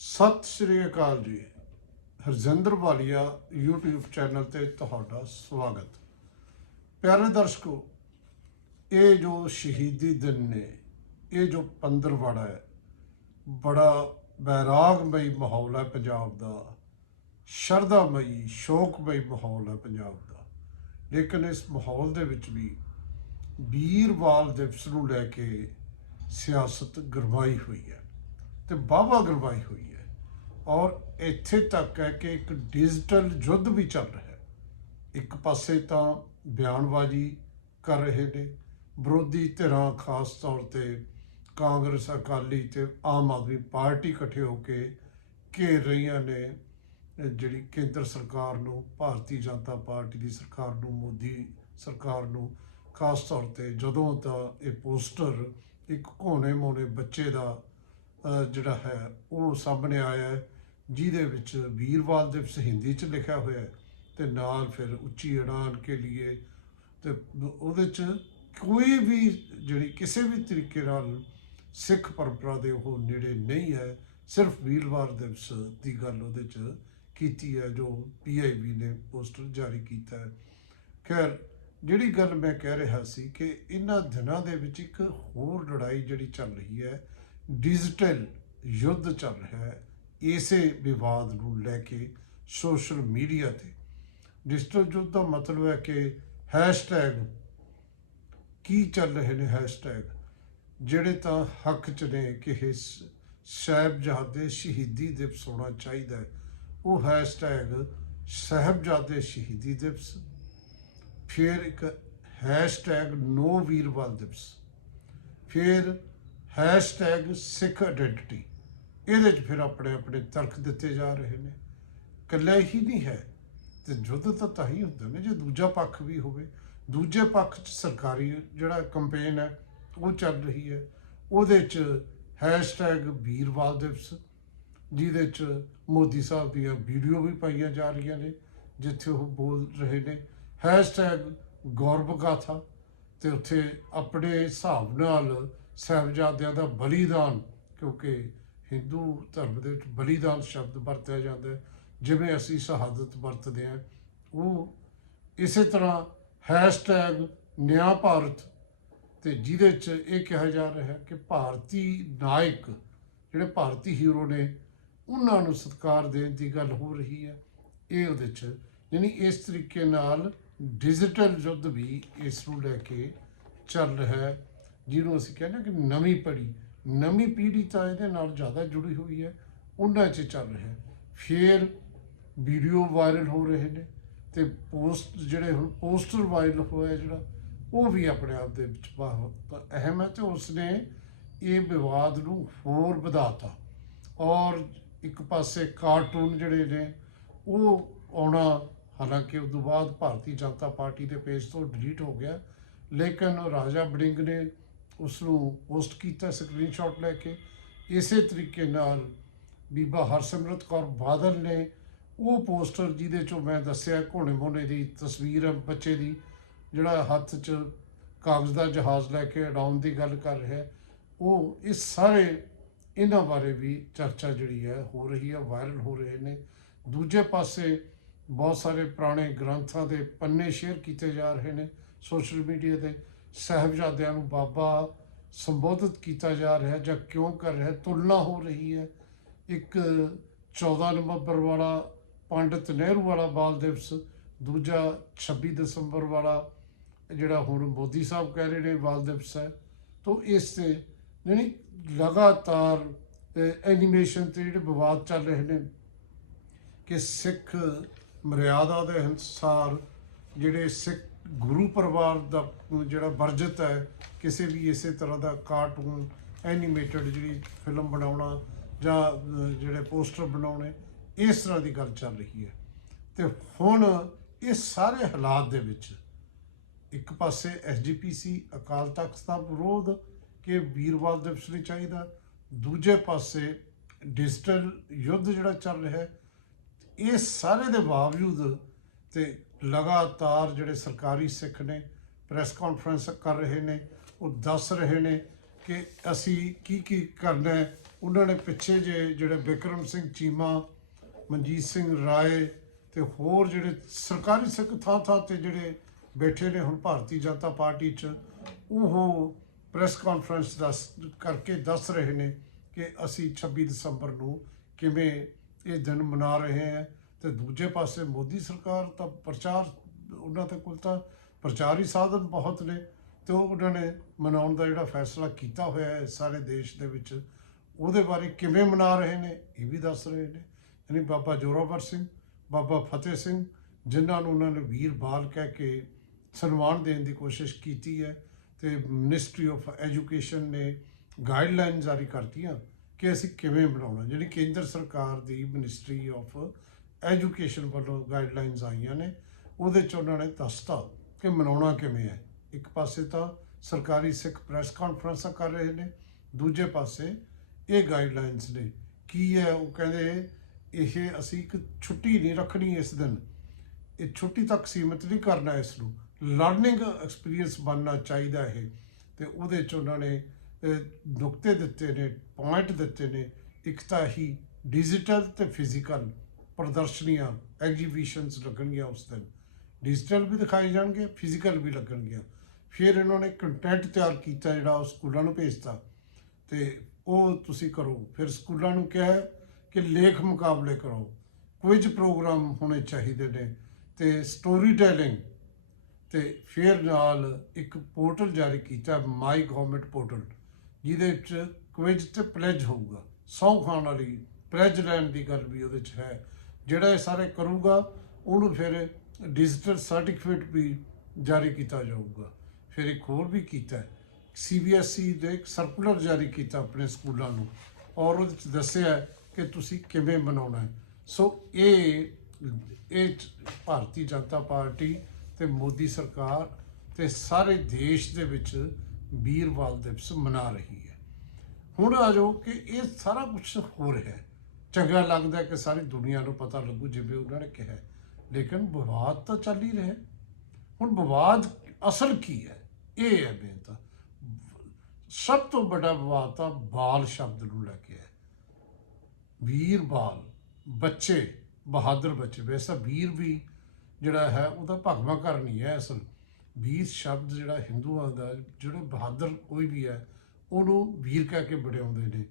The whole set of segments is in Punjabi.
ਸਤਿ ਸ੍ਰੀ ਅਕਾਲ ਜੀ। ਹਰਜਿੰਦਰ ਵਾਲੀਆ YouTube ਚੈਨਲ ਤੇ ਤੁਹਾਡਾ ਸਵਾਗਤ। ਪਿਆਰੇ ਦਰਸ਼ਕੋ, ਇਹ ਜੋ ਸ਼ਹੀਦੀ ਦਿਨ ਨੇ, ਇਹ ਜੋ ਪੰਦਰਵਾੜਾ ਹੈ, ਬੜਾ ਬੈਰਾਗਮਈ ਮਾਹੌਲ ਹੈ ਪੰਜਾਬ ਦਾ। ਸ਼ਰਧਾਮਈ, ਸ਼ੋਕਮਈ ਮਾਹੌਲ ਹੈ ਪੰਜਾਬ ਦਾ। ਲੇਕਿਨ ਇਸ ਮਾਹੌਲ ਦੇ ਵਿੱਚ ਵੀ ਵੀਰਵਾਲ ਦਿਵਸ ਨੂੰ ਲੈ ਕੇ ਸਿਆਸਤ ਗਰਮਾਈ ਹੋਈ ਹੈ ਤੇ ਬਾਬਾ ਗਰਮਾਈ ਹੋਈ ਹੈ ਔਰ ਇੱਥੇ ਤੱਕ ਹੈ ਕਿ ਇੱਕ ਡਿਜੀਟਲ ਯੁੱਧ ਵੀ ਚੱਲ ਰਿਹਾ ਹੈ। ਇੱਕ ਪਾਸੇ ਤਾਂ ਬਿਆਨਬਾਜ਼ੀ ਕਰ ਰਹੇ ਨੇ, ਵਿਰੋਧੀ ਧਿਰਾਂ ਖਾਸ ਤੌਰ ਤੇ ਕਾਂਗਰਸ, ਅਕਾਲੀ ਤੇ ਆਮ ਆਦਮੀ ਪਾਰਟੀ ਇਕੱਠੇ ਹੋ ਕੇ ਘੇਰ ਰਹੀਆਂ ਨੇ, ਜਿਹੜੀ ਕੇਂਦਰ ਸਰਕਾਰ ਨੂੰ, ਭਾਰਤੀ ਜਨਤਾ ਪਾਰਟੀ ਦੀ ਸਰਕਾਰ ਨੂੰ, ਮੋਦੀ ਸਰਕਾਰ ਨੂੰ, ਖਾਸ ਤੌਰ ਤੇ ਜਦੋਂ ਤਾਂ ਇਹ ਪੋਸਟਰ ਇੱਕ ਘੋਣੇ ਮੋਨੇ ਬੱਚੇ ਦਾ ਜਿਹੜਾ ਹੈ, ਉਹ ਸਾਹਮਣੇ ਆਇਆ ਹੈ, ਜਿਹਦੇ ਵਿੱਚ ਵੀਰਵਾਲ ਦਿਵਸ ਹਿੰਦੀ ਚ ਲਿਖਿਆ ਹੋਇਆ ਹੈ ਤੇ ਨਾਲ ਫਿਰ ਉੱਚੀ ਉਡਾਨ ਕੇ ਲਈ ਤੇ ਉਹਦੇ ਚ ਕੋਈ ਵੀ ਜਿਹੜੀ ਕਿਸੇ ਵੀ ਤਰੀਕੇ ਨਾਲ ਸਿੱਖ ਪਰੰਪਰਾ ਦੇ ਉਹ ਨੇੜੇ ਨਹੀਂ ਹੈ, ਸਿਰਫ ਵੀਰਵਾਰ ਦਿਵਸ ਦੀ ਗੱਲ ਉਹਦੇ ਚ ਕੀਤੀ ਹੈ, ਜੋ ਪੀਆਈਬੀ ਨੇ ਪੋਸਟਰ ਜਾਰੀ ਕੀਤਾ ਹੈ। ਖੈਰ, ਜਿਹੜੀ ਗੱਲ ਮੈਂ ਕਹਿ ਰਿਹਾ ਸੀ ਕਿ ਇਹਨਾਂ ਦਿਨਾਂ ਦੇ ਵਿੱਚ ਇੱਕ ਹੋਰ ਲੜਾਈ ਜਿਹੜੀ ਚੱਲ ਰਹੀ ਹੈ ਡਿਜੀਟਲ ਯੁੱਧ ਚੱਲ ਰਿਹਾ ਹੈ, ਇਸੇ ਵਿਵਾਦ ਨੂੰ ਲੈ ਕੇ ਸੋਸ਼ਲ ਮੀਡੀਆ ਤੇ। ਡਿਜੀਟਲ ਯੁੱਧ ਦਾ ਮਤਲਬ ਹੈ ਕਿ ਹੈਸ਼ਟੈਗ ਕੀ ਚੱਲ ਰਹੇ ਨੇ ਹੈਸ਼ਟੈਗ ਜਿਹੜੇ ਤਾਂ ਹੱਕ ਚ ਨੇ ਕਿ ਇਹ ਸ- ਸਾਹਿਬਜ਼ਾਦੇ ਸ਼ਹੀਦੀ ਦਿਵਸ ਹੋਣਾ ਚਾਹੀਦਾ ਹੈ, ਉਹ ਹੈਸ਼ਟੈਗ ਸਾਹਿਬਜ਼ਾਦੇ ਸ਼ਹੀਦੀ ਦਿਵਸ। ਫਿਰ ਇੱਕ ਹੈਸ਼ਟੈਗ ਨੋ ਵੀਰਵਾਲ ਦਿਵਸ। ਫਿਰ ਸਿੱਖ ਆਇਡੈਂਟੀਟੀ ਇਹਦੇ 'ਚ ਫਿਰ ਆਪਣੇ ਆਪਣੇ ਤਰਕ ਦਿੱਤੇ ਜਾ ਰਹੇ ਨੇ। ਇਕੱਲਾ ਹੀ ਨਹੀਂ ਹੈ ਤੇ ਜੁੱਧ ਤਾਂ ਤਾਂ ਹੀ ਹੁੰਦਾ ਨੇ, ਜੇ ਦੂਜਾ ਪੱਖ ਵੀ ਹੋਵੇ। ਦੂਜੇ ਪੱਖ 'ਚ ਸਰਕਾਰੀ ਜਿਹੜਾ ਕੰਪੇਨ ਹੈ, ਉਹ ਚੱਲ ਰਹੀ ਹੈ। ਉਹਦੇ 'ਚ ਹੈਸ਼ਟੈਗ ਵੀਰਵਾਲ ਦਿਵਸ, ਜਿਹਦੇ 'ਚ ਮੋਦੀ ਸਾਹਿਬ ਦੀਆਂ ਵੀਡੀਓ ਵੀ ਪਾਈਆਂ ਜਾ ਰਹੀਆਂ ਨੇ, ਜਿੱਥੇ ਉਹ ਬੋਲ ਰਹੇ ਨੇ। ਹੈਸ਼ਟੈਗ ਗੌਰਵ ਗਾਥਾ, ਤੇ ਉੱਥੇ ਆਪਣੇ ਹਿਸਾਬ ਨਾਲ ਸਾਹਿਬਜ਼ਾਦਿਆਂ ਦਾ ਬਲੀਦਾਨ, ਕਿਉਂਕਿ ਹਿੰਦੂ ਧਰਮ ਦੇ ਵਿੱਚ ਬਲੀਦਾਨ ਸ਼ਬਦ ਵਰਤਿਆ ਜਾਂਦਾ ਜਿਵੇਂ ਅਸੀਂ ਸ਼ਹਾਦਤ ਵਰਤਦੇ ਹਾਂ, ਉਹ ਇਸੇ ਤਰ੍ਹਾਂ ਹੈਸ਼ਟੈਗ ਨਿਆਂ ਭਾਰਤ, ਤੇ ਜਿਹਦੇ 'ਚ ਇਹ ਕਿਹਾ ਜਾ ਰਿਹਾ ਹੈ ਕਿ ਭਾਰਤੀ ਨਾਇਕ, ਜਿਹੜੇ ਭਾਰਤੀ ਹੀਰੋ ਨੇ, ਉਹਨਾਂ ਨੂੰ ਸਤਿਕਾਰ ਦੇਣ ਦੀ ਗੱਲ ਹੋ ਰਹੀ ਹੈ। ਇਹ ਉਹਦੇ 'ਚ ਯਾਨੀ ਇਸ ਤਰੀਕੇ ਨਾਲ ਡਿਜੀਟਲ ਯੁੱਧ ਵੀ ਇਸ ਨੂੰ ਲੈ ਕੇ ਚੱਲ ਰਿਹਾ ਹੈ। ਜਿਹਨੂੰ ਅਸੀਂ ਕਹਿੰਦੇ ਹਾਂ ਕਿ ਨਵੀਂ ਪੜੀ ਨਵੀਂ ਪੀੜ੍ਹੀ ਤਾਂ ਇਹਦੇ ਨਾਲ ਜ਼ਿਆਦਾ ਜੁੜੀ ਹੋਈ ਹੈ, ਉਹਨਾਂ 'ਚ ਚੱਲ ਰਿਹਾ ਹੈ। ਫਿਰ ਵੀਡੀਓ ਵਾਇਰਲ ਹੋ ਰਹੇ ਨੇ ਤੇ ਪੋਸਟ ਜਿਹੜੇ ਹੁਣ ਪੋਸਟਰ ਵਾਇਰਲ ਹੋਇਆ ਜਿਹੜਾ, ਉਹ ਵੀ ਆਪਣੇ ਆਪ ਦੇ ਵਿੱਚ ਬਹੁਤ ਅਹਿਮ ਹੈ ਤੇ ਉਸਨੇ ਇਹ ਵਿਵਾਦ ਨੂੰ ਹੋਰ ਵਧਾਤਾ। ਔਰ ਇੱਕ ਪਾਸੇ ਕਾਰਟੂਨ ਜਿਹੜੇ ਨੇ, ਉਹ ਆਉਣਾ ਹਾਲਾਂਕਿ ਉਸ ਤੋਂ ਬਾਅਦ ਭਾਰਤੀ ਜਨਤਾ ਪਾਰਟੀ ਦੇ ਪੇਜ ਤੋਂ ਡਿਲੀਟ ਹੋ ਗਿਆ, ਲੇਕਿਨ ਰਾਜਾ ਬੜਿੰਗ ਨੇ ਉਸ ਨੂੰ ਪੋਸਟ ਕੀਤਾ ਸਕਰੀਨਸ਼ਾਟ ਲੈ ਕੇ। ਇਸੇ ਤਰੀਕੇ ਨਾਲ ਬੀਬਾ ਹਰਸਿਮਰਤ ਕੌਰ ਬਾਦਲ ਨੇ ਉਹ ਪੋਸਟਰ ਜਿਹਦੇ ਚੋਂ ਮੈਂ ਦੱਸਿਆ ਘੋੜੇ ਮੋਨੇ ਦੀ ਤਸਵੀਰ ਹੈ ਬੱਚੇ ਦੀ, ਜਿਹੜਾ ਹੱਥ 'ਚ ਕਾਗਜ਼ ਦਾ ਜਹਾਜ਼ ਲੈ ਕੇ ਉਡਾਉਣ ਦੀ ਗੱਲ ਕਰ ਰਿਹਾ। ਉਹ, ਇਹ ਸਾਰੇ ਇਹਨਾਂ ਬਾਰੇ ਵੀ ਚਰਚਾ ਜਿਹੜੀ ਹੈ, ਹੋ ਰਹੀ ਹੈ ਵਾਇਰਲ ਹੋ ਰਹੇ ਨੇ। ਦੂਜੇ ਪਾਸੇ ਬਹੁਤ ਸਾਰੇ ਪੁਰਾਣੇ ਗ੍ਰੰਥਾਂ ਦੇ ਪੰਨੇ ਸ਼ੇਅਰ ਕੀਤੇ ਜਾ ਰਹੇ ਨੇ ਸੋਸ਼ਲ ਮੀਡੀਆ ਤੇ। ਸਾਹਿਬਜ਼ਾਦਿਆਂ ਨੂੰ ਬਾਬਾ ਸੰਬੋਧਿਤ ਕੀਤਾ ਜਾ ਰਿਹਾ ਜਾਂ ਕਿਉਂ ਕਰ ਰਿਹਾ, ਤੁਲਨਾ ਹੋ ਰਹੀ ਹੈ। ਇੱਕ 14 ਨਵੰਬਰ ਵਾਲਾ ਪੰਡਿਤ ਨਹਿਰੂ ਵਾਲਾ ਬਾਲ ਦਿਵਸ, ਦੂਜਾ 26 ਦਸੰਬਰ ਵਾਲਾ ਜਿਹੜਾ ਹੁਣ ਮੋਦੀ ਸਾਹਿਬ ਕਹਿ ਰਹੇ ਨੇ ਬਾਲ ਦਿਵਸ ਹੈ। ਤੋਂ ਇਸ ਤੇ ਨਹੀਂ ਲਗਾਤਾਰ ਐਨੀਮੇਸ਼ਨ ਤੇ ਜਿਹੜੇ ਵਿਵਾਦ ਚੱਲ ਰਹੇ ਨੇ ਕਿ ਸਿੱਖ ਮਰਿਆਦਾ ਦੇ ਅਨੁਸਾਰ ਜਿਹੜੇ ਸਿੱਖ ਗੁਰੂ ਪਰਿਵਾਰ ਦਾ ਜਿਹੜਾ ਵਰਜਿਤ ਹੈ, ਕਿਸੇ ਵੀ ਇਸੇ ਤਰ੍ਹਾਂ ਦਾ ਕਾਰਟੂਨ ਐਨੀਮੇਟਡ ਜਿਹੜੀ ਫਿਲਮ ਬਣਾਉਣਾ ਜਾਂ ਜਿਹੜੇ ਪੋਸਟਰ ਬਣਾਉਣੇ, ਇਸ ਤਰ੍ਹਾਂ ਦੀ ਗੱਲ ਚੱਲ ਰਹੀ ਹੈ। ਤੇ ਹੁਣ ਇਹ ਸਾਰੇ ਹਾਲਾਤ ਦੇ ਵਿੱਚ ਇੱਕ ਪਾਸੇ ਐਸਜੀਪੀਸੀ ਅਕਾਲ ਤਖਤ ਦਾ ਵਿਰੋਧ ਕਿ ਵੀਰਵਾਲ ਦਿਵਸ ਨਹੀਂ ਚਾਹੀਦਾ, ਦੂਜੇ ਪਾਸੇ ਡਿਜੀਟਲ ਯੁੱਧ ਜਿਹੜਾ ਚੱਲ ਰਿਹਾ ਹੈ, ਇਹ ਸਾਰੇ ਦੇ ਬਾਵਜੂਦ ਤੇ ਲਗਾਤਾਰ ਜਿਹੜੇ ਸਰਕਾਰੀ ਸਿੱਖ ਨੇ ਪ੍ਰੈਸ ਕਾਨਫਰੰਸ ਕਰ ਰਹੇ ਨੇ, ਉਹ ਦੱਸ ਰਹੇ ਨੇ ਕਿ ਅਸੀਂ ਕੀ ਕੀ ਕਰਨਾ ਹੈ। ਉਹਨਾਂ ਨੇ ਪਿੱਛੇ ਜੇ ਜਿਹੜੇ ਬਿਕਰਮ ਸਿੰਘ ਚੀਮਾ, ਮਨਜੀਤ ਸਿੰਘ ਰਾਏ ਤੇ ਹੋਰ ਜਿਹੜੇ ਸਰਕਾਰੀ ਸਿੱਖ ਥਾਂ ਥਾਂ ਤੇ ਜਿਹੜੇ ਬੈਠੇ ਨੇ ਹੁਣ ਭਾਰਤੀ ਜਨਤਾ ਪਾਰਟੀ 'ਚ, ਉਹ ਪ੍ਰੈਸ ਕਾਨਫਰੰਸ ਦੱਸ ਕਰਕੇ ਦੱਸ ਰਹੇ ਨੇ ਕਿ ਅਸੀਂ 26 ਦਸੰਬਰ ਨੂੰ ਕਿਵੇਂ ਇਹ ਦਿਨ ਮਨਾ ਰਹੇ ਹਾਂ। ਤੇ ਦੂਜੇ ਪਾਸੇ ਮੋਦੀ ਸਰਕਾਰ ਤਾਂ ਪ੍ਰਚਾਰ, ਉਹਨਾਂ ਦੇ ਕੋਲ ਤਾਂ ਪ੍ਰਚਾਰੀ ਸਾਧਨ ਬਹੁਤ ਨੇ ਤੇ ਉਹ ਉਹਨਾਂ ਨੇ ਮਨਾਉਣ ਦਾ ਜਿਹੜਾ ਫੈਸਲਾ ਕੀਤਾ ਹੋਇਆ ਹੈ ਸਾਰੇ ਦੇਸ਼ ਦੇ ਵਿੱਚ, ਉਹਦੇ ਬਾਰੇ ਕਿਵੇਂ ਮਨਾ ਰਹੇ ਨੇ, ਇਹ ਵੀ ਦੱਸ ਰਹੇ ਨੇ। ਯਾਨੀ ਬਾਬਾ ਜੋਰਾਵਰ ਸਿੰਘ, ਬਾਬਾ ਫਤਿਹ ਸਿੰਘ, ਜਿਨ੍ਹਾਂ ਨੂੰ ਉਹਨਾਂ ਨੇ ਵੀਰ ਬਾਲ ਕਹਿ ਕੇ ਸਨਮਾਨ ਦੇਣ ਦੀ ਕੋਸ਼ਿਸ਼ ਕੀਤੀ ਹੈ ਤੇ ਮਿਨਿਸਟਰੀ ਆਫ ਐਜੂਕੇਸ਼ਨ ਨੇ ਗਾਈਡਲਾਈਨ ਜਾਰੀ ਕਰਤੀਆਂ ਕਿ ਅਸੀਂ ਕਿਵੇਂ ਬਣਾਉਣਾ ਜਿਹੜੀ ਕੇਂਦਰ ਸਰਕਾਰ ਦੀ ਮਿਨਿਸਟਰੀ ਆਫ ਐਜੂਕੇਸ਼ਨ ਵੱਲੋਂ ਗਾਈਡਲਾਈਨਸ ਆਈਆਂ ਨੇ, ਉਹਦੇ ਚ ਉਹਨਾਂ ਨੇ ਦੱਸਤਾ ਕਿ ਮਨਾਉਣਾ ਕਿਵੇਂ ਹੈ। ਇੱਕ ਪਾਸੇ ਤਾਂ ਸਰਕਾਰੀ ਸਿੱਖ ਪ੍ਰੈਸ ਕਾਨਫਰੰਸਾਂ ਕਰ ਰਹੇ ਨੇ, ਦੂਜੇ ਪਾਸੇ ਇਹ ਗਾਈਡਲਾਈਨਸ ਨੇ। ਕੀ ਹੈ? ਉਹ ਕਹਿੰਦੇ ਇਹ ਅਸੀਂ ਇੱਕ ਛੁੱਟੀ ਨਹੀਂ ਰੱਖਣੀ ਇਸ ਦਿਨ। ਇਹ ਛੁੱਟੀ ਤੱਕ ਸੀਮਿਤ ਨਹੀਂ ਕਰਨਾ ਇਸ ਨੂੰ ਲਰਨਿੰਗ ਐਕਸਪੀਰੀਅੰਸ ਬਣਨਾ ਚਾਹੀਦਾ ਇਹ। ਤੇ ਉਹਦੇ ਚ ਉਹਨਾਂ ਨੇ ਨੁਕਤੇ ਦਿੱਤੇ ਨੇ ਪੁਆਇੰਟ ਦਿੱਤੇ ਨੇ। ਇੱਕ ਤਾਂ ਹੀ ਡਿਜੀਟਲ ਤੇ ਫਿਜ਼ੀਕਲ ਪ੍ਰਦਰਸ਼ਨੀਆਂ ਐਗਜੀਬਿਸ਼ਨਸ ਲੱਗਣਗੀਆਂ ਉਸ ਦਿਨ। ਡਿਜੀਟਲ ਵੀ ਦਿਖਾਏ ਜਾਣਗੇ ਫਿਜ਼ੀਕਲ ਵੀ ਲੱਗਣਗੀਆਂ। ਫਿਰ ਇਹਨਾਂ ਨੇ ਕੰਟੈਂਟ ਤਿਆਰ ਕੀਤਾ ਜਿਹੜਾ ਉਹ ਸਕੂਲਾਂ ਨੂੰ ਭੇਜਤਾ। ਤੇ ਉਹ ਤੁਸੀਂ ਕਰੋ। ਫਿਰ ਸਕੂਲਾਂ ਨੂੰ ਕਿਹਾ ਕਿ ਲੇਖ ਮੁਕਾਬਲੇ ਕਰੋ। ਕੁਇਜ਼ ਪ੍ਰੋਗਰਾਮ ਹੋਣੇ ਚਾਹੀਦੇ ਨੇ ਤੇ ਸਟੋਰੀ ਟੈਲਿੰਗ ਤੇ ਫਿਰ ਨਾਲ ਇੱਕ ਪੋਰਟਲ ਜਾਰੀ ਕੀਤਾ ਮਾਈ ਗਵਰਨਮੈਂਟ ਪੋਰਟਲ ਜਿਹਦੇ ਵਿੱਚ ਕੁਇਜ਼ ਤੇ ਪਲੇਜ ਹੋਊਗਾ। ਸੌ ਖਾਣ ਵਾਲੀ ਪਲੇਜ ਲੈਣ ਦੀ ਗੱਲ ਵੀ ਉਹਦੇ ਚ ਹੈ। ਜਿਹੜਾ ਇਹ ਸਾਰੇ ਕਰੂਗਾ, ਉਹਨੂੰ ਫਿਰ ਡਿਜੀਟਲ ਸਰਟੀਫਿਕੇਟ ਵੀ ਜਾਰੀ ਕੀਤਾ ਜਾਊਗਾ। ਫਿਰ ਇੱਕ ਹੋਰ ਵੀ ਕੀਤਾ ਸੀਬੀਐਸਈ ਦੇ ਇੱਕ ਸਰਕੂਲਰ ਜਾਰੀ ਕੀਤਾ ਆਪਣੇ ਸਕੂਲਾਂ ਨੂੰ। ਔਰ ਉਹਦੇ ਚ ਦੱਸਿਆ ਕਿ ਤੁਸੀਂ ਕਿਵੇਂ ਮਨਾਉਣਾ ਹੈ। ਸੋ ਇਹ ਇਹ ਭਾਰਤੀ ਜਨਤਾ ਪਾਰਟੀ ਤੇ ਮੋਦੀ ਸਰਕਾਰ ਤੇ ਸਾਰੇ ਦੇਸ਼ ਦੇ ਵਿੱਚ ਵੀਰਵਾਲ ਦਿਵਸ ਮਨਾ ਰਹੀ ਹੈ। ਹੁਣ ਆ ਜਾਓ ਕਿ ਇਹ ਸਾਰਾ ਕੁਝ ਹੋ ਰਿਹਾ ਹੈ। ਚੰਗਾ ਲੱਗਦਾ ਕਿ ਸਾਰੀ ਦੁਨੀਆ ਨੂੰ ਪਤਾ ਲੱਗੂ ਜਿਵੇਂ ਉਹਨਾਂ ਨੇ ਕਿਹਾ ਲੇਕਿਨ ਵਿਵਾਦ ਤਾਂ ਚੱਲ ਹੀ ਰਿਹਾ ਹੁਣ ਵਿਵਾਦ ਅਸਲ ਕੀ ਹੈ? ਇਹ ਹੈ ਮੇਨ ਸਭ ਤੋਂ ਵੱਡਾ ਵਿਵਾਦ ਤਾਂ ਬਾਲ ਸ਼ਬਦ ਨੂੰ ਲੈ ਕੇ ਹੈ। ਵੀਰ ਬਾਲ, ਬੱਚੇ, ਬਹਾਦਰ ਬੱਚੇ। ਵੈਸਾ ਵੀਰ ਵੀ ਜਿਹੜਾ ਹੈ ਉਹਦਾ ਭਗਵਾ ਘਰ ਨਹੀਂ ਹੈ ਅਸਲ। ਵੀਰ ਸ਼ਬਦ ਜਿਹੜਾ ਹਿੰਦੂਆਂ ਦਾ, ਜਿਹੜਾ ਬਹਾਦਰ ਕੋਈ ਵੀ ਹੈ, ਉਹਨੂੰ ਵੀਰ ਕਹਿ ਕੇ ਵਡਿਆਉਂਦੇ ਨੇ।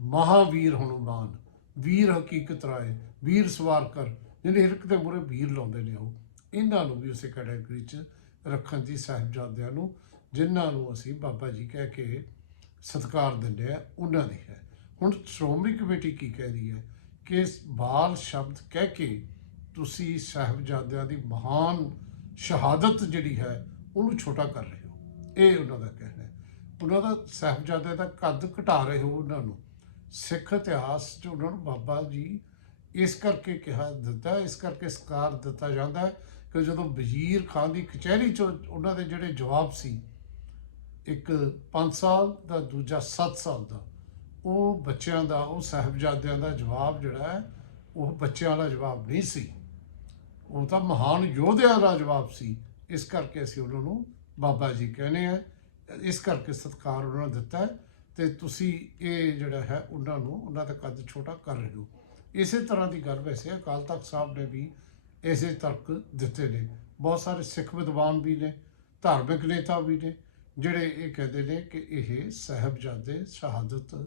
ਮਹਾਵੀਰ ਹਨੂਮਾਨ। ਵੀਰ ਹਕੀਕਤ ਰਾਏ, ਵੀਰ ਸਵਾਰਕਰ ਜਿਹੜੇ ਹਿਰਕ ਦੇ ਮੂਹਰੇ ਵੀਰ ਲਾਉਂਦੇ ਨੇ ਉਹ, ਇਹਨਾਂ ਨੂੰ ਵੀ ਉਸੇ ਕੈਟਾਗਰੀ 'ਚ ਰੱਖਣ ਦੀ ਸਾਹਿਬਜ਼ਾਦਿਆਂ ਨੂੰ, ਜਿਨ੍ਹਾਂ ਨੂੰ ਅਸੀਂ ਬਾਬਾ ਜੀ ਕਹਿ ਕੇ ਸਤਿਕਾਰ ਦਿੰਦੇ ਆ ਉਹਨਾਂ ਦੀ ਹੈ। ਹੁਣ ਸ਼੍ਰੋਮਣੀ ਕਮੇਟੀ ਕੀ ਕਹਿ ਰਹੀ ਹੈ? ਕਿ ਬਾਲ ਸ਼ਬਦ ਕਹਿ ਕੇ ਤੁਸੀਂ ਸਾਹਿਬਜ਼ਾਦਿਆਂ ਦੀ ਮਹਾਨ ਸ਼ਹਾਦਤ ਜਿਹੜੀ ਹੈ, ਉਹਨੂੰ ਛੋਟਾ ਕਰ ਰਹੇ ਹੋ। ਇਹ ਉਹਨਾਂ ਦਾ ਕਹਿਣਾ ਹੈ। ਉਹਨਾਂ ਦਾ ਸਾਹਿਬਜ਼ਾਦਿਆਂ ਦਾ ਕੱਦ ਘਟਾ ਰਹੇ ਹੋ ਉਹਨਾਂ ਨੂੰ। ਸਿੱਖ ਇਤਿਹਾਸ 'ਚ ਉਹਨਾਂ ਨੂੰ ਬਾਬਾ ਜੀ ਇਸ ਕਰਕੇ ਕਿਹਾ ਦਿੱਤਾ, ਇਸ ਕਰਕੇ ਸਤਿਕਾਰ ਦਿੱਤਾ ਜਾਂਦਾ ਕਿ ਜਦੋਂ ਵਜ਼ੀਰ ਖਾਨ ਦੀ ਕਚਹਿਰੀ 'ਚ ਉਹਨਾਂ ਦੇ ਜਿਹੜੇ ਜਵਾਬ ਸੀ, ਇੱਕ 5 ਸਾਲ ਦਾ, ਦੂਜਾ 7 ਸਾਲ ਦਾ, ਉਹ ਬੱਚਿਆਂ ਦਾ, ਉਹ ਸਾਹਿਬਜ਼ਾਦਿਆਂ ਦਾ ਜਵਾਬ ਜਿਹੜਾ ਹੈ, ਉਹ ਬੱਚਿਆਂ ਵਾਲਾ ਜਵਾਬ ਨਹੀਂ ਸੀ। ਉਹ ਤਾਂ ਮਹਾਨ ਯੋਧਿਆਂ ਦਾ ਜਵਾਬ ਸੀ। ਇਸ ਕਰਕੇ ਅਸੀਂ ਉਹਨਾਂ ਨੂੰ ਬਾਬਾ ਜੀ ਕਹਿੰਦੇ ਆ ਇਸ ਕਰਕੇ ਸਤਿਕਾਰ ਉਹਨਾਂ ਨੂੰ ਦਿੱਤਾ ਤੇ ਤੁਸੀਂ ਇਹ ਜਿਹੜਾ ਹੈ, ਉਹਨਾਂ ਨੂੰ, ਉਹਨਾਂ ਦਾ ਕੱਦ ਛੋਟਾ ਕਰ ਰਹੇ ਹੋ। ਇਸੇ ਤਰ੍ਹਾਂ ਦੀ ਗੱਲ ਵੈਸੇ ਅਕਾਲ ਤਖਤ ਸਾਹਿਬ ਨੇ ਵੀ ਇਸੇ ਤਰਕ ਦਿੱਤੇ ਨੇ। ਬਹੁਤ ਸਾਰੇ ਸਿੱਖ ਵਿਦਵਾਨ ਵੀ ਨੇ, ਧਾਰਮਿਕ ਨੇਤਾ ਵੀ ਨੇ, ਜਿਹੜੇ ਇਹ ਕਹਿੰਦੇ ਨੇ ਕਿ ਇਹ ਸਾਹਿਬਜ਼ਾਦੇ ਸ਼ਹਾਦਤ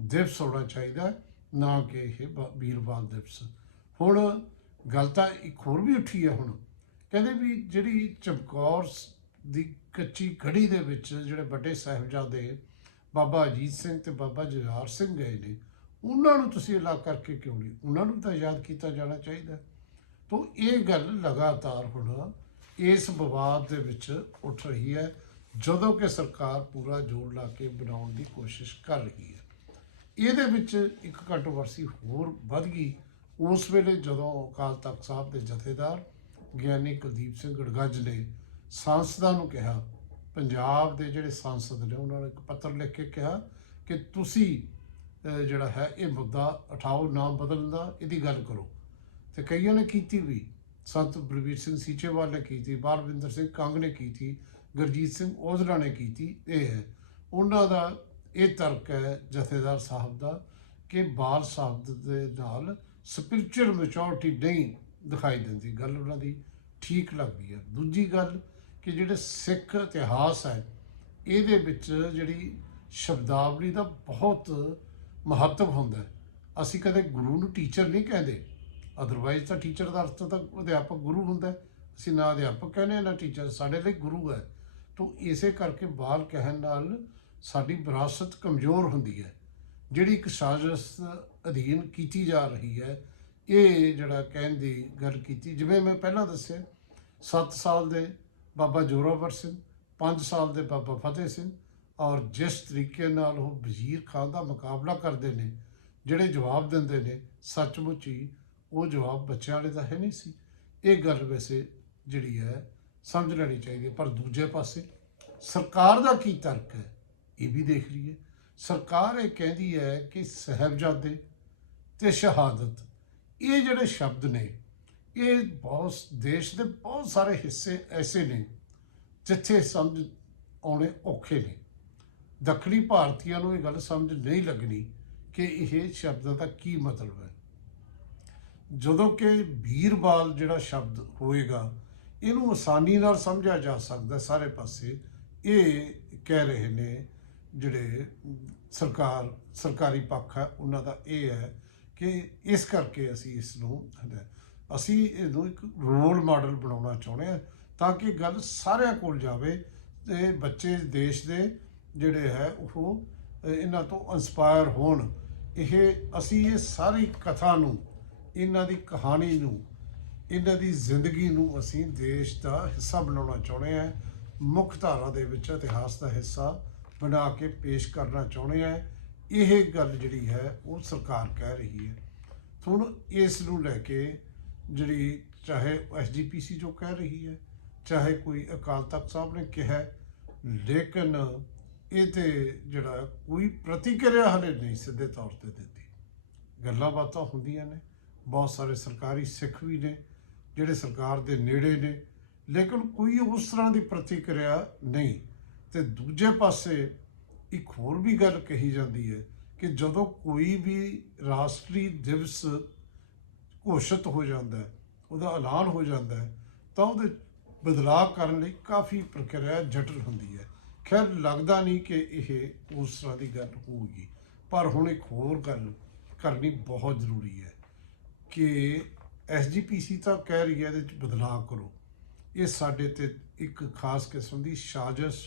ਦਿਵਸ ਹੋਣਾ ਚਾਹੀਦਾ, ਨਾ ਕਿ ਇਹ ਬ- ਵੀਰਵਾਲ ਦਿਵਸ। ਹੁਣ ਗੱਲ ਤਾਂ ਇੱਕ ਹੋਰ ਵੀ ਉੱਠੀ ਹੈ ਹੁਣ। ਕਹਿੰਦੇ ਵੀ ਜਿਹੜੀ ਚਮਕੌਰ ਦੀ ਕੱਚੀ ਘੜੀ ਦੇ ਵਿੱਚ ਜਿਹੜੇ ਵੱਡੇ ਸਾਹਿਬਜ਼ਾਦੇ ਬਾਬਾ ਅਜੀਤ ਸਿੰਘ ਤੇ ਬਾਬਾ ਜੁਝਾਰ ਸਿੰਘ ਗਏ ਨੇ, ਉਹਨਾਂ ਨੂੰ ਤੁਸੀਂ ਅਲੱਗ ਕਰਕੇ ਕਿਉਂ ਨਹੀਂ? ਉਹਨਾਂ ਨੂੰ ਤਾਂ ਯਾਦ ਕੀਤਾ ਜਾਣਾ ਚਾਹੀਦਾ। ਤੋਂ ਇਹ ਗੱਲ ਲਗਾਤਾਰ ਹੁਣ ਇਸ ਵਿਵਾਦ ਦੇ ਵਿੱਚ ਉੱਠ ਰਹੀ ਹੈ, ਜਦੋਂ ਕਿ ਸਰਕਾਰ ਪੂਰਾ ਜੋਰ ਲਾ ਕੇ ਬਣਾਉਣ ਦੀ ਕੋਸ਼ਿਸ਼ ਕਰ ਰਹੀ ਹੈ। ਇਹਦੇ ਵਿੱਚ ਇੱਕ ਕੰਟਰੋਵਰਸੀ ਹੋਰ ਵੱਧ ਗਈ। ਉਸ ਵੇਲੇ ਜਦੋਂ ਅਕਾਲ ਤਖਤ ਸਾਹਿਬ ਦੇ ਜਥੇਦਾਰ ਗਿਆਨੀ ਕੁਲਦੀਪ ਸਿੰਘ ਗੜਗੱਜ ਨੇ ਸੰਸਦਾਂ ਨੂੰ ਕਿਹਾ ਪੰਜਾਬ ਦੇ ਜਿਹੜੇ ਸੰਸਦ ਨੇ, ਉਹਨਾਂ ਨੇ ਇੱਕ ਪੱਤਰ ਲਿਖ ਕੇ ਕਿਹਾ ਕਿ ਤੁਸੀਂ ਜਿਹੜਾ ਹੈ, ਇਹ ਮੁੱਦਾ ਉਠਾਓ ਨਾਮ ਬਦਲਣ ਦਾ, ਇਹਦੀ ਗੱਲ ਕਰੋ। ਤੇ ਕਈਆਂ ਨੇ ਕੀਤੀ ਵੀ। ਸੰਤ ਬਲਵੀਰ ਸਿੰਘ ਸੀਚੇਵਾਲ ਨੇ ਕੀਤੀ, ਬਾਲਵਿੰਦਰ ਸਿੰਘ ਕੰਗ ਨੇ ਕੀਤੀ, ਗੁਰਜੀਤ ਸਿੰਘ ਔਜਲਾ ਨੇ ਕੀਤੀ, ਇਹ ਹੈ। ਉਹਨਾਂ ਦਾ ਇਹ ਤਰਕ ਹੈ, ਜਥੇਦਾਰ ਸਾਹਿਬ ਦਾ, ਕਿ ਬਾਲ ਸਾਹਿਬ ਦੇ ਨਾਲ ਸਪਿਰਚੁਅਲ ਮੈਚੋਰਿਟੀ ਨਹੀਂ ਦਿਖਾਈ ਦਿੰਦੀ। ਗੱਲ ਉਹਨਾਂ ਦੀ ਠੀਕ ਲੱਗਦੀ ਹੈ। ਦੂਜੀ ਗੱਲ ਕਿ ਜਿਹੜੇ ਸਿੱਖ ਇਤਿਹਾਸ ਹੈ ਇਹਦੇ ਵਿੱਚ ਜਿਹੜੀ ਸ਼ਬਦਾਵਲੀ ਦਾ ਬਹੁਤ ਮਹੱਤਵ ਹੁੰਦਾ ਹੈ। ਅਸੀਂ ਕਦੇ ਗੁਰੂ ਨੂੰ ਟੀਚਰ ਨਹੀਂ ਕਹਿੰਦੇ। ਅਦਰਵਾਈਜ਼ ਤਾਂ ਟੀਚਰ ਦਾ ਅਰਥ ਤਾਂ ਅਧਿਆਪਕ ਗੁਰੂ ਹੁੰਦਾ ਅਸੀਂ ਨਾ ਅਧਿਆਪਕ ਕਹਿੰਦੇ ਹਾਂ, ਨਾ ਟੀਚਰ ਸਾਡੇ ਲਈ ਗੁਰੂ ਹੈ। ਤੋਂ ਇਸੇ ਕਰਕੇ ਬਾਲ ਕਹਿਣ ਨਾਲ ਸਾਡੀ ਵਿਰਾਸਤ ਕਮਜ਼ੋਰ ਹੁੰਦੀ ਹੈ। ਜਿਹੜੀ ਇੱਕ ਸਾਜ਼ਿਸ਼ ਅਧੀਨ ਕੀਤੀ ਜਾ ਰਹੀ ਹੈ ਇਹ ਜਿਹੜਾ ਕਹਿਣ ਦੀ ਗੱਲ ਕੀਤੀ ਜਿਵੇਂ ਮੈਂ ਪਹਿਲਾਂ ਦੱਸਿਆ 7 ਸਾਲ ਦੇ ਬਾਬਾ ਜੋਰਾਵਰ ਸਿੰਘ 5 ਸਾਲ ਦੇ ਬਾਬਾ ਫਤਿਹ ਸਿੰਘ ਔਰ ਜਿਸ ਤਰੀਕੇ ਨਾਲ ਉਹ ਵਜ਼ੀਰ ਖਾਨ ਦਾ ਮੁਕਾਬਲਾ ਕਰਦੇ ਨੇ, ਜਿਹੜੇ ਜਵਾਬ ਦਿੰਦੇ ਨੇ, ਸੱਚਮੁੱਚ ਹੀ ਉਹ ਜਵਾਬ ਬੱਚਿਆਂ ਵਾਲੇ ਦਾ ਹੈ ਨਹੀਂ ਸੀ। ਇਹ ਗੱਲ ਵੈਸੇ ਜਿਹੜੀ ਹੈ ਸਮਝ ਲੈਣੀ ਚਾਹੀਦੀ ਹੈ, ਪਰ ਦੂਜੇ ਪਾਸੇ ਸਰਕਾਰ ਦਾ ਕੀ ਤਰਕ ਹੈ, ਇਹ ਵੀ ਦੇਖ ਲਈਏ। ਸਰਕਾਰ ਇਹ ਕਹਿੰਦੀ ਹੈ ਕਿ ਸਹਿਬਜ਼ਾਦੇ ਤੇ ਸ਼ਹਾਦਤ, ਇਹ ਜਿਹੜੇ ਸ਼ਬਦ ਨੇ ਇਹ ਬਹੁਤ ਦੇਸ਼ ਦੇ ਬਹੁਤ ਸਾਰੇ ਹਿੱਸੇ ਐਸੇ ਨੇ ਜਿੱਥੇ ਸਮਝ ਆਉਣੇ ਔਖੇ ਨੇ। ਦੱਖਣੀ ਭਾਰਤੀਆਂ ਨੂੰ ਇਹ ਗੱਲ ਸਮਝ ਨਹੀਂ ਲੱਗਣੀ ਕਿ ਇਹ ਸ਼ਬਦਾਂ ਦਾ ਕੀ ਮਤਲਬ ਹੈ। ਜਦੋਂ ਕਿ ਵੀਰਬਾਲ ਜਿਹੜਾ ਸ਼ਬਦ ਹੋਏਗਾ, ਇਹਨੂੰ ਆਸਾਨੀ ਨਾਲ ਸਮਝਿਆ ਜਾ ਸਕਦਾ ਸਾਰੇ ਪਾਸੇ। ਇਹ ਕਹਿ ਰਹੇ ਨੇ ਜਿਹੜੇ ਸਰਕਾਰ, ਸਰਕਾਰੀ ਪੱਖ ਹੈ, ਉਹਨਾਂ ਦਾ ਇਹ ਹੈ ਕਿ ਇਸ ਕਰਕੇ ਅਸੀਂ ਇਸ ਨੂੰ ਅਸੀਂ ਇਹਨੂੰ ਇੱਕ ਰੋਲ ਮਾਡਲ ਬਣਾਉਣਾ ਚਾਹੁੰਦੇ ਹਾਂ ਤਾਂ ਕਿ ਗੱਲ ਸਾਰਿਆਂ ਕੋਲ ਜਾਵੇ ਤੇ ਬੱਚੇ ਦੇਸ਼ ਦੇ ਜਿਹੜੇ ਹੈ ਉਹ ਇਹਨਾਂ ਤੋਂ ਇਨਸਪਾਇਰ ਹੋਣ। ਇਹ ਅਸੀਂ ਇਹ ਸਾਰੀ ਕਥਾ ਨੂੰ, ਇਹਨਾਂ ਦੀ ਕਹਾਣੀ ਨੂੰ, ਇਹਨਾਂ ਦੀ ਜ਼ਿੰਦਗੀ ਨੂੰ ਅਸੀਂ ਦੇਸ਼ ਦਾ ਹਿੱਸਾ ਬਣਾਉਣਾ ਚਾਹੁੰਦੇ ਹਾਂ, ਮੁੱਖ ਧਾਰਾ ਦੇ ਵਿੱਚ ਇਤਿਹਾਸ ਦਾ ਹਿੱਸਾ ਬਣਾ ਕੇ ਪੇਸ਼ ਕਰਨਾ ਚਾਹੁੰਦੇ ਹਾਂ। ਇਹ ਗੱਲ ਜਿਹੜੀ ਹੈ ਉਹ ਸਰਕਾਰ ਕਹਿ ਰਹੀ ਹੈ। ਤੁਹਾਨੂੰ ਇਸ ਨੂੰ ਲੈ ਕੇ ਜਿਹੜੀ ਚਾਹੇ ਐਸਜੀਪੀਸੀ ਜੋ ਕਹਿ ਰਹੀ ਹੈ, ਚਾਹੇ ਕੋਈ ਅਕਾਲ ਤਖਤ ਸਾਹਿਬ ਨੇ ਕਿਹਾ ਲੇਕਿਨ ਇਹ ਤੇ ਜਿਹੜਾ ਕੋਈ ਪ੍ਰਤੀਕਿਰਿਆ ਹਲੇ ਨਹੀਂ ਸਿੱਧੇ ਤੌਰ ਤੇ ਦਿੱਤੀ। ਗੱਲਾਂ ਬਾਤਾਂ ਹੁੰਦੀਆਂ ਨੇ, ਬਹੁਤ ਸਾਰੇ ਸਰਕਾਰੀ ਸਿੱਖ ਵੀ ਨੇ, ਜਿਹੜੇ ਸਰਕਾਰ ਦੇ ਨੇੜੇ ਨੇ, ਲੇਕਿਨ ਕੋਈ ਉਸ ਤਰ੍ਹਾਂ ਦੀ ਪ੍ਰਤੀਕਿਰਿਆ ਨਹੀਂ। ਤੇ ਦੂਜੇ ਪਾਸੇ ਇੱਕ ਹੋਰ ਵੀ ਗੱਲ ਕਹੀ ਜਾਂਦੀ ਹੈ ਕਿ ਜਦੋਂ ਕੋਈ ਵੀ ਰਾਸ਼ਟਰੀ ਦਿਵਸ ਘੋਸ਼ਿਤ ਹੋ ਜਾਂਦਾ ਹੈ, ਉਹਦਾ ਐਲਾਨ ਹੋ ਜਾਂਦਾ ਹੈ, ਤਾਂ ਉਹਦੇ ਬਦਲਾਅ ਕਰਨ ਲਈ ਕਾਫੀ ਪ੍ਰਕਿਰਿਆ ਜਟਿਲ ਹੁੰਦੀ ਹੈ। ਖੈਰ, ਲੱਗਦਾ ਨਹੀਂ ਕਿ ਇਹ ਉਸ ਤਰ੍ਹਾਂ ਦੀ ਗੱਲ ਹੋਊਗੀ, ਪਰ ਹੁਣ ਇੱਕ ਹੋਰ ਗੱਲ ਕਰਨੀ ਬਹੁਤ ਜ਼ਰੂਰੀ ਹੈ ਕਿ ਐਸਜੀਪੀਸੀ ਤਾਂ ਕਹਿ ਰਹੀ ਹੈ ਇਹਦੇ ਵਿੱਚ ਬਦਲਾਅ ਕਰੋ। ਇਹ ਸਾਡੇ ਤੇ ਇੱਕ ਖਾਸ ਕਿਸਮ ਦੀ ਸਾਜ਼ਿਸ਼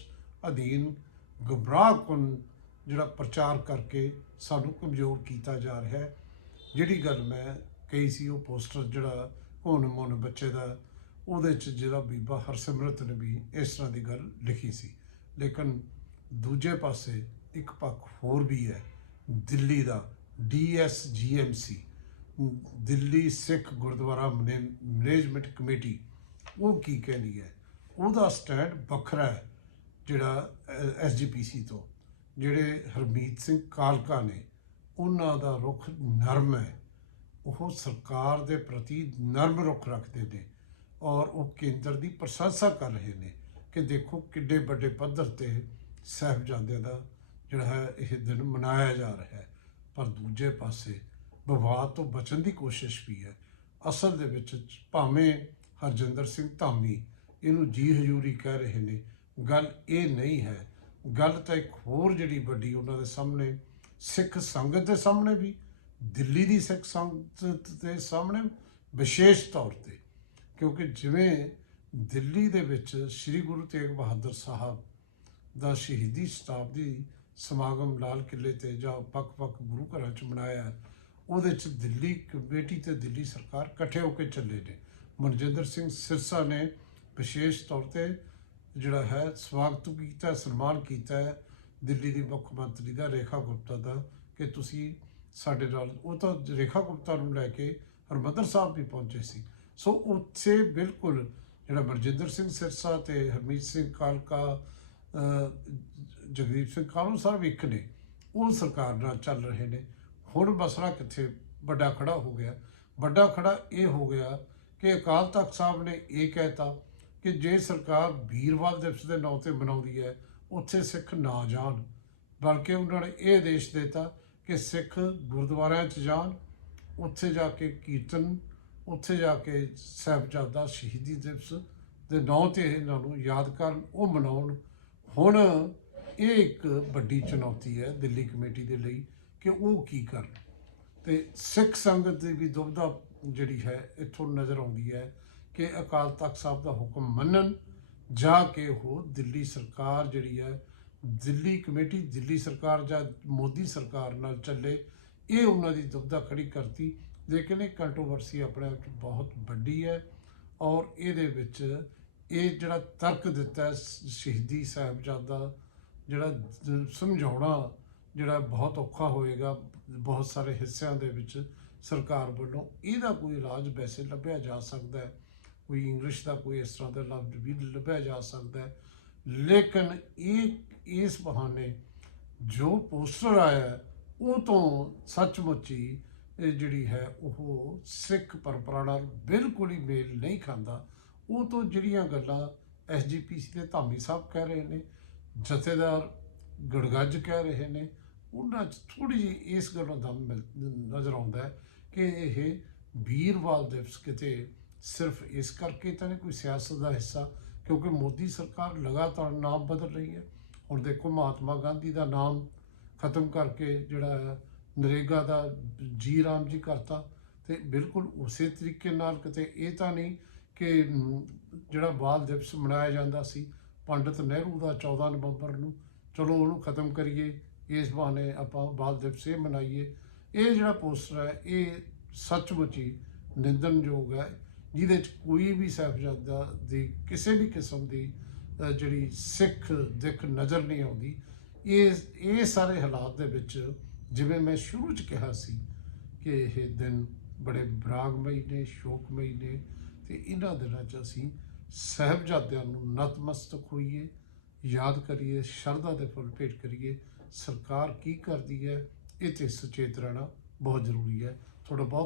ਅਧੀਨ ਗੁੰਮਰਾਹਕੁਨ ਜਿਹੜਾ ਪ੍ਰਚਾਰ ਕਰਕੇ ਸਾਨੂੰ ਕਮਜ਼ੋਰ ਕੀਤਾ ਜਾ ਰਿਹਾ ਹੈ, ਜਿਹੜੀ ਗੱਲ ਮੈਂ ਕਹੀ ਸੀ ਉਹ ਪੋਸਟਰ ਜਿਹੜਾ ਹੁਣ ਮੋਨ ਬੱਚੇ ਦਾ, ਉਹਦੇ ਚ ਜਿਹੜਾ ਬੀਬਾ ਹਰਸਿਮਰਤ ਨੇ ਵੀ ਇਸ ਤਰ੍ਹਾਂ ਦੀ ਗੱਲ ਲਿਖੀ ਸੀ। ਲੇਕਿਨ ਦੂਜੇ ਪਾਸੇ ਇੱਕ ਪੱਖ ਹੋਰ ਵੀ ਹੈ, ਦਿੱਲੀ ਦਾ DSGMC Delhi Sikh Gurdwara management committee, ਉਹ ਕੀ ਕਹਿੰਦੀ ਹੈ? ਉਹਦਾ ਸਟੈਂਡ ਵੱਖਰਾ ਹੈ ਜਿਹੜਾ ਐਸਜੀਪੀਸੀ ਤੋਂ। ਜਿਹੜੇ ਹਰਮੀਤ ਸਿੰਘ ਕਾਲਕਾ ਨੇ, ਉਹਨਾਂ ਦਾ ਰੁਖ ਨਰਮ ਹੈ। ਉਹ ਸਰਕਾਰ ਦੇ ਪ੍ਰਤੀ ਨਰਮ ਰੁਖ ਰੱਖਦੇ ਨੇ ਔਰ ਉਹ ਕੇਂਦਰ ਦੀ ਪ੍ਰਸ਼ੰਸਾ ਕਰ ਰਹੇ ਨੇ ਕਿ ਦੇਖੋ ਕਿੱਡੇ ਵੱਡੇ ਪੱਧਰ ਤੇ ਸਾਹਿਬਜ਼ਾਦਿਆਂ ਦਾ ਜਿਹੜਾ ਹੈ ਇਹ ਦਿਨ ਮਨਾਇਆ ਜਾ ਰਿਹਾ ਹੈ। ਪਰ ਦੂਜੇ ਪਾਸੇ ਵਿਵਾਦ ਤੋਂ ਬਚਣ ਦੀ ਕੋਸ਼ਿਸ਼ ਵੀ ਹੈ। ਅਸਲ ਦੇ ਵਿੱਚ ਭਾਵੇਂ ਹਰਜਿੰਦਰ ਸਿੰਘ ਧਾਮੀ ਇਹਨੂੰ ਜੀ ਹਜ਼ੂਰੀ ਕਹਿ ਰਹੇ ਨੇ, ਗੱਲ ਇਹ ਨਹੀਂ ਹੈ। ਗੱਲ ਤਾਂ ਇੱਕ ਹੋਰ ਜਿਹੜੀ ਵੱਡੀ ਉਹਨਾਂ ਦੇ ਸਾਹਮਣੇ, ਸਿੱਖ ਸੰਗਤ ਦੇ ਸਾਹਮਣੇ ਵੀ ਦਿੱਲੀ ਦੀ ਸਿੱਖ ਸੰਗਤ ਦੇ ਸਾਹਮਣੇ ਵਿਸ਼ੇਸ਼ ਤੌਰ ਤੇ, ਕਿਉਂਕਿ ਜਿਵੇਂ ਦਿੱਲੀ ਦੇ ਵਿੱਚ ਸ੍ਰੀ ਗੁਰੂ ਤੇਗ ਬਹਾਦਰ ਸਾਹਿਬ ਦਾ ਸ਼ਹੀਦੀ ਸ਼ਤਾਬਦੀ ਸਮਾਗਮ ਲਾਲ ਕਿਲੇ ਤੇ ਜਾਂ ਵੱਖ-ਵੱਖ ਗੁਰੂ ਘਰਾਂ 'ਚ ਮਨਾਇਆ, ਉਹਦੇ 'ਚ ਦਿੱਲੀ ਕਮੇਟੀ ਤੇ ਦਿੱਲੀ ਸਰਕਾਰ ਇਕੱਠੇ ਹੋ ਕੇ ਚੱਲੇ ਨੇ। ਮਨਜਿੰਦਰ ਸਿੰਘ ਸਿਰਸਾ ਨੇ ਵਿਸ਼ੇਸ਼ ਤੌਰ ਤੇ ਜਿਹੜਾ ਹੈ, ਸਵਾਗਤ ਕੀਤਾ, ਸਨਮਾਨ ਕੀਤਾ ਹੈ ਦਿੱਲੀ ਦੀ ਮੁੱਖ ਮੰਤਰੀ ਦਾ, ਰੇਖਾ ਗੁਪਤਾ ਦਾ, ਕਿ ਤੁਸੀਂ ਸਾਡੇ ਨਾਲ, ਉਹ ਤਾਂ ਰੇਖਾ ਗੁਪਤਾ ਨੂੰ ਲੈ ਕੇ ਹਰਮੰਦਰ ਸਾਹਿਬ ਵੀ ਪਹੁੰਚੇ ਸੀ। ਸੋ ਉੱਥੇ ਬਿਲਕੁਲ ਜਿਹੜਾ ਮਨਜਿੰਦਰ ਸਿੰਘ ਸਿਰਸਾ ਤੇ ਹਰਮੀਤ ਸਿੰਘ ਕਾਲਕਾ ਜਗਦੀਪ ਸਿੰਘ ਕਾਲੂ ਸਾਹਿਬ ਇੱਕ ਨੇ, ਉਹ ਸਰਕਾਰ ਨਾਲ ਚੱਲ ਰਹੇ ਨੇ। ਹੁਣ ਮਸਲਾ ਕਿੱਥੇ ਵੱਡਾ ਖੜਾ ਹੋ ਗਿਆ। ਵੱਡਾ ਖੜਾ ਇਹ ਹੋ ਗਿਆ ਕਿ ਅਕਾਲ ਤਖਤ ਸਾਹਿਬ ਨੇ ਇਹ ਕਹਿਤਾ ਕਿ ਜੇ ਸਰਕਾਰ ਵੀਰਵਾਲ ਦਿਵਸ ਦੇ ਨਾਂ ਤੇ ਮਨਾਉਂਦੀ ਹੈ, ਉੱਥੇ ਸਿੱਖ ਨਾ ਜਾਣ। ਬਲਕਿ ਉਹਨਾਂ ਨੇ ਇਹ ਆਦੇਸ਼ ਦਿੱਤਾ ਕਿ ਸਿੱਖ ਗੁਰਦੁਆਰਿਆਂ 'ਚ ਜਾਣ, ਉੱਥੇ ਜਾ ਕੇ ਕੀਰਤਨ, ਉੱਥੇ ਜਾ ਕੇ ਸਾਹਿਬਜ਼ਾਦਾ ਸ਼ਹੀਦੀ ਦਿਵਸ ਦੇ ਨਾਂ ਤੇ ਇਹਨਾਂ ਨੂੰ ਯਾਦ ਕਰਨ, ਉਹ ਮਨਾਉਣ। ਹੁਣ ਇਹ ਇੱਕ ਵੱਡੀ ਚੁਣੌਤੀ ਹੈ ਦਿੱਲੀ ਕਮੇਟੀ ਦੇ ਲਈ ਕਿ ਉਹ ਕੀ ਕਰਨ। ਤੇ ਸਿੱਖ ਸੰਗਤ ਦੀ ਵੀ ਦੁਬਦਾ ਜਿਹੜੀ ਹੈ, ਇੱਥੋਂ ਨਜ਼ਰ ਆਉਂਦੀ ਹੈ ਕਿ ਅਕਾਲ ਤਖਤ ਸਾਹਿਬ ਦਾ ਹੁਕਮ ਮੰਨਣ, ਜਾ ਕੇ ਉਹ ਦਿੱਲੀ ਸਰਕਾਰ ਜਿਹੜੀ ਹੈ ਦਿੱਲੀ ਕਮੇਟੀ, ਦਿੱਲੀ ਸਰਕਾਰ ਜਾਂ ਮੋਦੀ ਸਰਕਾਰ ਨਾਲ ਚੱਲੇ, ਇਹ ਉਹਨਾਂ ਦੀ ਦੁਬਦਾ ਖੜੀ ਕਰਤੀ। ਲੇਕਿਨ ਇਹ ਕੰਟਰੋਵਰਸੀ ਆਪਣੇ ਆਪ 'ਚ ਬਹੁਤ ਵੱਡੀ ਹੈ ਔਰ ਇਹਦੇ ਵਿੱਚ ਇਹ ਜਿਹੜਾ ਤਰਕ ਦਿੱਤਾ ਸ਼ਹੀਦੀ ਸਾਹਿਬਜ਼ਾਦਾ, ਜਿਹੜਾ ਸਮਝਾਉਣਾ ਜਿਹੜਾ ਬਹੁਤ ਔਖਾ ਹੋਏਗਾ ਬਹੁਤ ਸਾਰੇ ਹਿੱਸਿਆਂ ਦੇ ਵਿੱਚ ਸਰਕਾਰ ਵੱਲੋਂ, ਇਹਦਾ ਕੋਈ ਇਲਾਜ ਵੈਸੇ ਲੱਭਿਆ ਜਾ ਸਕਦਾ ਹੈ, ਕੋਈ ਇੰਗਲਿਸ਼ ਦਾ ਕੋਈ ਇਸ ਤਰ੍ਹਾਂ ਦਾ ਲਫ਼ਜ਼ ਵੀ ਲੱਭਿਆ ਜਾ ਸਕਦਾ ਹੈ। ਲੇਕਿਨ ਇਹ ਇਸ ਬਹਾਨੇ ਜੋ ਪੋਸਟਰ ਆਇਆ ਉਹ ਤੋਂ ਸੱਚਮੁੱਚ ਹੀ ਇਹ ਜਿਹੜੀ ਹੈ, ਉਹ ਸਿੱਖ ਪਰੰਪਰਾ ਨਾਲ ਬਿਲਕੁਲ ਹੀ ਮੇਲ ਨਹੀਂ ਖਾਂਦਾ। ਉਹ ਤੋਂ ਜਿਹੜੀਆਂ ਗੱਲਾਂ ਐਸਜੀਪੀਸੀ ਦੇ ਧਾਮੀ ਸਾਹਿਬ ਕਹਿ ਰਹੇ ਨੇ, ਜਥੇਦਾਰ ਗੜਗੱਜ ਕਹਿ ਰਹੇ ਨੇ, ਉਹਨਾਂ 'ਚ ਥੋੜੀ ਜਿਹੀ ਇਸ ਗੱਲੋਂ ਦਮ ਮਿਲ- ਨਜ਼ਰ ਆਉਂਦਾ ਹੈ ਕਿ ਇਹ ਵੀਰਵਾਲ ਦਿਵਸ ਕਿਤੇ ਸਿਰਫ ਇਸ ਕਰਕੇ ਤਾਂ ਨਹੀਂ, ਕੋਈ ਸਿਆਸਤ ਦਾ ਹਿੱਸਾ, ਕਿਉਂਕਿ ਮੋਦੀ ਸਰਕਾਰ ਲਗਾਤਾਰ ਨਾਮ ਬਦਲ ਰਹੀ ਹੈ। ਹੁਣ ਦੇਖੋ ਮਹਾਤਮਾ ਗਾਂਧੀ ਦਾ ਨਾਮ ਖਤਮ ਕਰਕੇ ਜਿਹੜਾ ਹੈ ਨਰੇਗਾ ਦਾ ਜੀ ਰਾਮ ਜੀ ਕਰਤਾ ਤੇ ਬਿਲਕੁਲ ਉਸੇ ਤਰੀਕੇ ਨਾਲ ਕਿਤੇ ਇਹ ਤਾਂ ਨਹੀਂ ਕਿ ਜਿਹੜਾ ਬਾਲ ਦਿਵਸ ਮਨਾਇਆ ਜਾਂਦਾ ਸੀ ਪੰਡਿਤ ਨਹਿਰੂ ਦਾ 14 ਨਵੰਬਰ ਨੂੰ, ਚਲੋ ਉਹਨੂੰ ਖਤਮ ਕਰੀਏ, ਇਸ ਬਹਾਨੇ ਆਪਾਂ ਬਾਲ ਦਿਵਸ ਇਹ ਮਨਾਈਏ। ਇਹ ਜਿਹੜਾ ਪੋਸਟਰ ਹੈ, ਇਹ ਸੱਚਮੁੱਚ ਹੀ ਨਿੰਦਣਯੋਗ ਹੈ। ਜਿਹਦੇ ਚ ਕੋਈ ਵੀ ਸਾਹਿਬਜ਼ਾਦਾ ਦੀ ਕਿਸੇ ਵੀ ਕਿਸਮ ਦੀ ਜਿਹੜੀ ਸਿੱਖ ਦਿੱਖ ਨਜ਼ਰ ਨਹੀਂ ਆਉਂਦੀ, ਇਹ ਇਹ ਸਾਰੇ ਹਾਲਾਤ ਦੇ ਵਿੱਚ ਜਿਵੇਂ ਮੈਂ ਸ਼ੁਰੂ ਚ ਕਿਹਾ ਸੀ ਕਿ ਇਹ ਦਿਨ ਬੜੇ ਬਰਾਗਮਈ ਨੇ, ਸ਼ੋਕਮਈ ਨੇ ਤੇ ਇਹਨਾਂ ਦਿਨਾਂ 'ਚ ਅਸੀਂ ਸਾਹਿਬਜ਼ਾਦਿਆਂ ਨੂੰ ਨਤਮਸਤਕ ਹੋਈਏ, ਯਾਦ ਕਰੀਏ, ਸ਼ਰਧਾ ਦੇ ਫੁੱਲ ਭੇਟ ਕਰੀਏ, ਸਰਕਾਰ ਕੀ ਕਰਦੀ ਹੈ, ਇਹ ਤੇ ਸੁਚੇਤ ਰਹਿਣਾ ਬਹੁਤ ਜ਼ਰੂਰੀ ਹੈ। ਤੁਹਾਡਾ ਬਹੁਤ